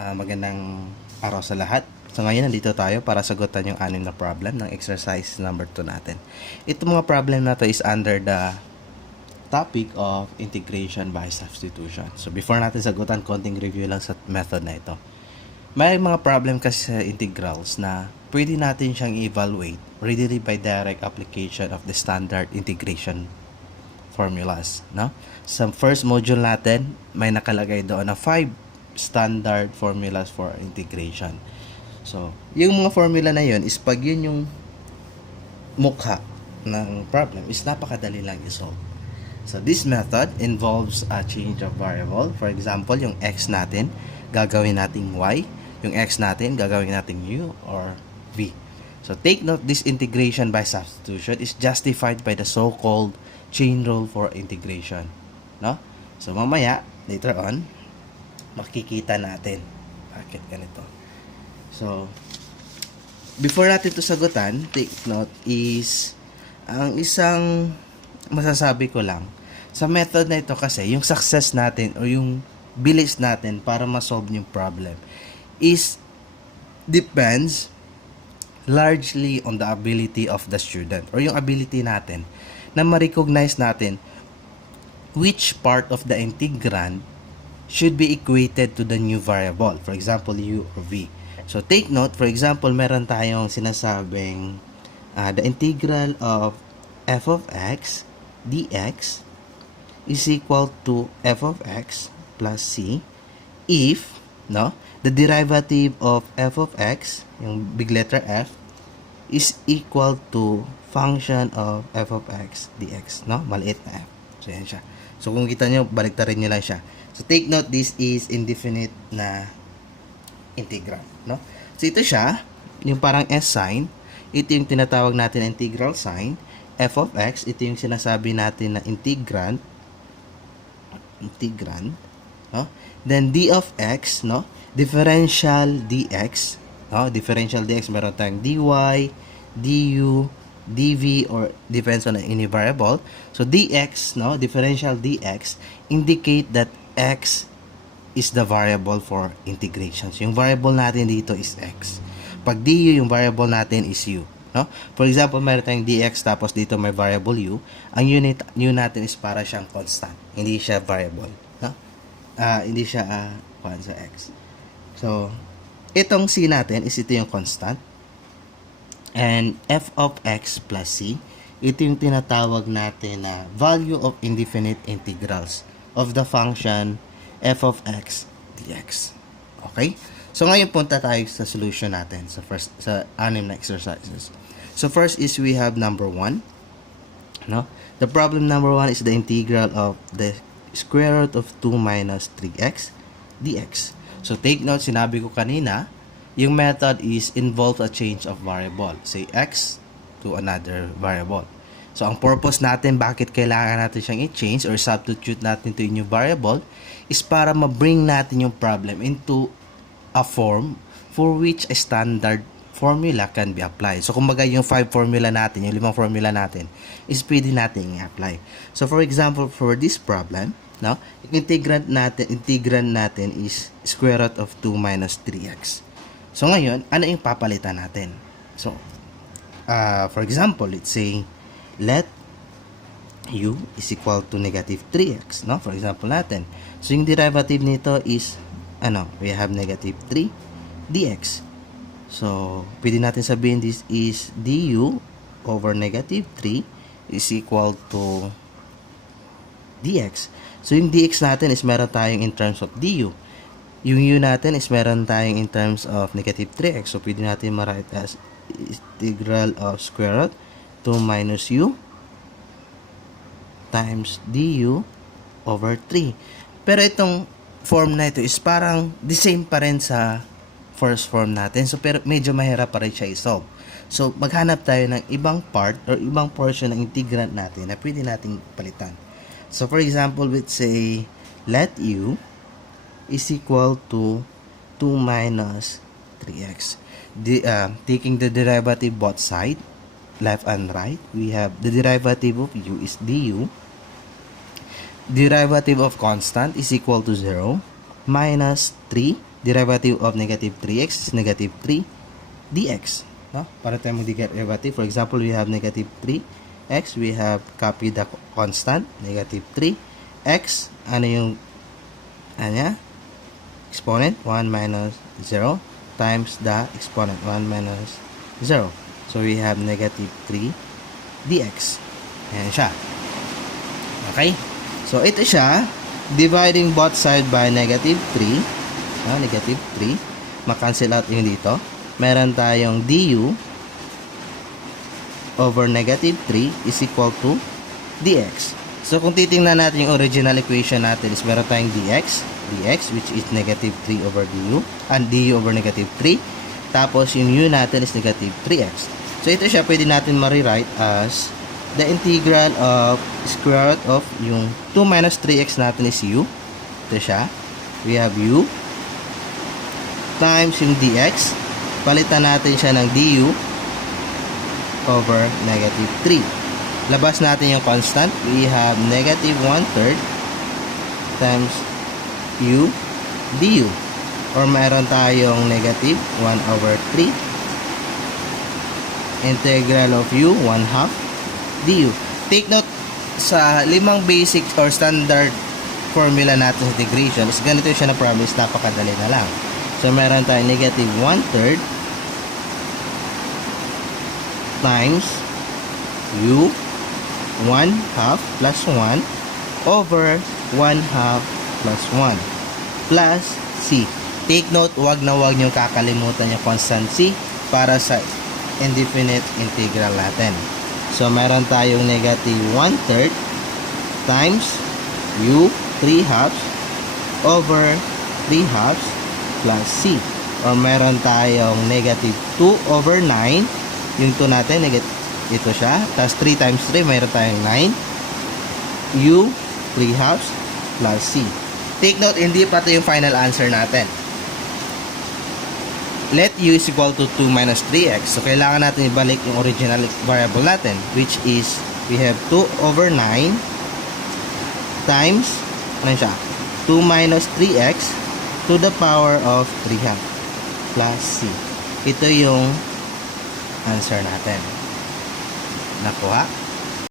Magandang araw sa lahat. So ngayon nandito tayo para sagutan yung 6 na problem ng exercise number 2 natin. Itong mga problem na to is under the topic of integration by substitution. So before natin sagutan, konting review lang sa method na ito. May mga problem kasi sa integrals na pwede natin siyang evaluate readily by direct application of the standard integration formulas, no? Sa first module natin, may nakalagay doon na 5 standard formulas for integration. So, yung mga formula na yun is pag yun yung mukha ng problem is napakadali lang i-solve. So, this method involves a change of variable. For example, yung x natin, gagawin nating y. Yung x natin, gagawin nating u or v. So, take note, this integration by substitution is justified by the so-called chain rule for integration. No? So, mamaya, later on, makikita natin bakit ganito. So, before natin ito sagutan, take note is, ang isang masasabi ko lang, sa method na ito kasi, yung success natin o yung bilis natin para ma-solve yung problem is depends largely on the ability of the student or yung ability natin na ma-recognize natin which part of the integrand should be equated to the new variable. For example, u or v. So, take note, for example, meron tayong sinasabing the integral of f of x dx is equal to f of x plus c if, no, the derivative of f of x, yung big letter f, is equal to function of f of x dx, no? Maliit na f. So, yan siya. So, kung kita nyo, baliktarin nyo lang siya. So, take note, this is indefinite na integral, no? So, ito siya, yung parang S sign. Ito yung tinatawag natin na integral sign. F of x, ito yung sinasabi natin na integrand, no? Then, d of x, no? Differential dx, no? Differential dx, meron tayong dy, du, dv, or depends on any variable. So, dx, no? Differential dx indicate that x is the variable for integration. So, yung variable natin dito is x. Pag du, yung variable natin is u. No? For example, meron tayong dx tapos dito may variable u. Ang unit u natin is para siyang constant. Hindi siya variable. No? Hindi siya sa x. So, itong c natin is ito yung constant. And f of x plus c, ito yung tinatawag natin na value of indefinite integrals of the function f of x dx. Okay? So, ngayon punta tayo sa solution natin sa 6 na exercises. So, first is we have number 1. No? The problem number 1 is the integral of the square root of 2 minus 3x dx. So, take note, sinabi ko kanina, yung method is involve a change of variable. Say x to another variable. So, ang purpose natin, bakit kailangan natin siyang i-change or substitute natin to a new variable is para ma-bring natin yung problem into a form for which a standard formula can be applied. So, kumbaga yung 5 formula natin, yung 5 formula natin, is pwede natin i-apply. So, for example, for this problem, no, integrand natin is square root of 2 minus 3x. So, ngayon, ano yung papalitan natin? So, for example, let's say, let u is equal to negative 3x, no? For example natin. So, yung derivative nito is, we have negative 3 dx. So, pwede natin sabihin this is du over negative 3 is equal to dx. So, yung dx natin is meron tayong in terms of du. Yung u natin is meron tayong in terms of negative 3x. So, pwede natin ma-write as integral of square root 2 minus u times du over 3. Pero itong form na ito is parang the same pa rin sa first form natin. So, pero medyo mahirap pa rin siya i-solve. So, maghanap tayo ng ibang part or ibang portion ng integrand natin na pwede nating palitan. So, for example, let's say, let u is equal to 2 minus 3x. Taking the derivative both side, left and right, we have the derivative of u is du. Derivative of constant is equal to 0 minus 3 derivative of negative 3x is negative 3 dx. No? Para tayo mag-derivative. For example, we have negative 3x. We have copy the constant, negative 3x. Ano yung exponent? 1 minus 0 times the exponent, 1 minus 0. So, we have negative 3 dx. Ayan siya. Okay? So, ito siya. Dividing both side by negative 3. Negative 3. Makancel out yung dito. Meron tayong du over negative 3 is equal to dx. So, kung titingnan natin yung original equation natin is meron tayong dx which is negative 3 over du and du over negative 3. Tapos, yung u natin is negative 3x. So, ito siya pwede natin ma-rewrite as the integral of square root of yung 2 minus 3x natin is u. Ito siya. We have u times yung dx. Palitan natin siya ng du over negative 3. Labas natin yung constant. We have negative 1/3 times u du. Or meron tayong negative 1/3 integral of u 1/2 du. Take note sa limang basic or standard formula natin sa integration is ganito siya na promise, napakadali na lang. So meron tayong negative 1/3 times u 1/2 plus 1 over 1/2 plus 1 plus c. Take note, wag nyo kakalimutan yung constant c para sa indefinite integral natin. So, meron tayong negative 1/3 times u 3/2 over 3/2 plus c. Or meron tayong negative 2 over 9. Yung 2 natin, ito siya. Tapos 3 times 3, meron tayong 9. u 3/2 plus c. Take note, hindi pa ito yung final answer natin. Let u is equal to 2 minus 3x. So, kailangan natin ibalik yung original variable natin, which is, we have 2 over 9 times, 2 minus 3x to the power of 3/2 plus c. Ito yung answer natin. Nakuha?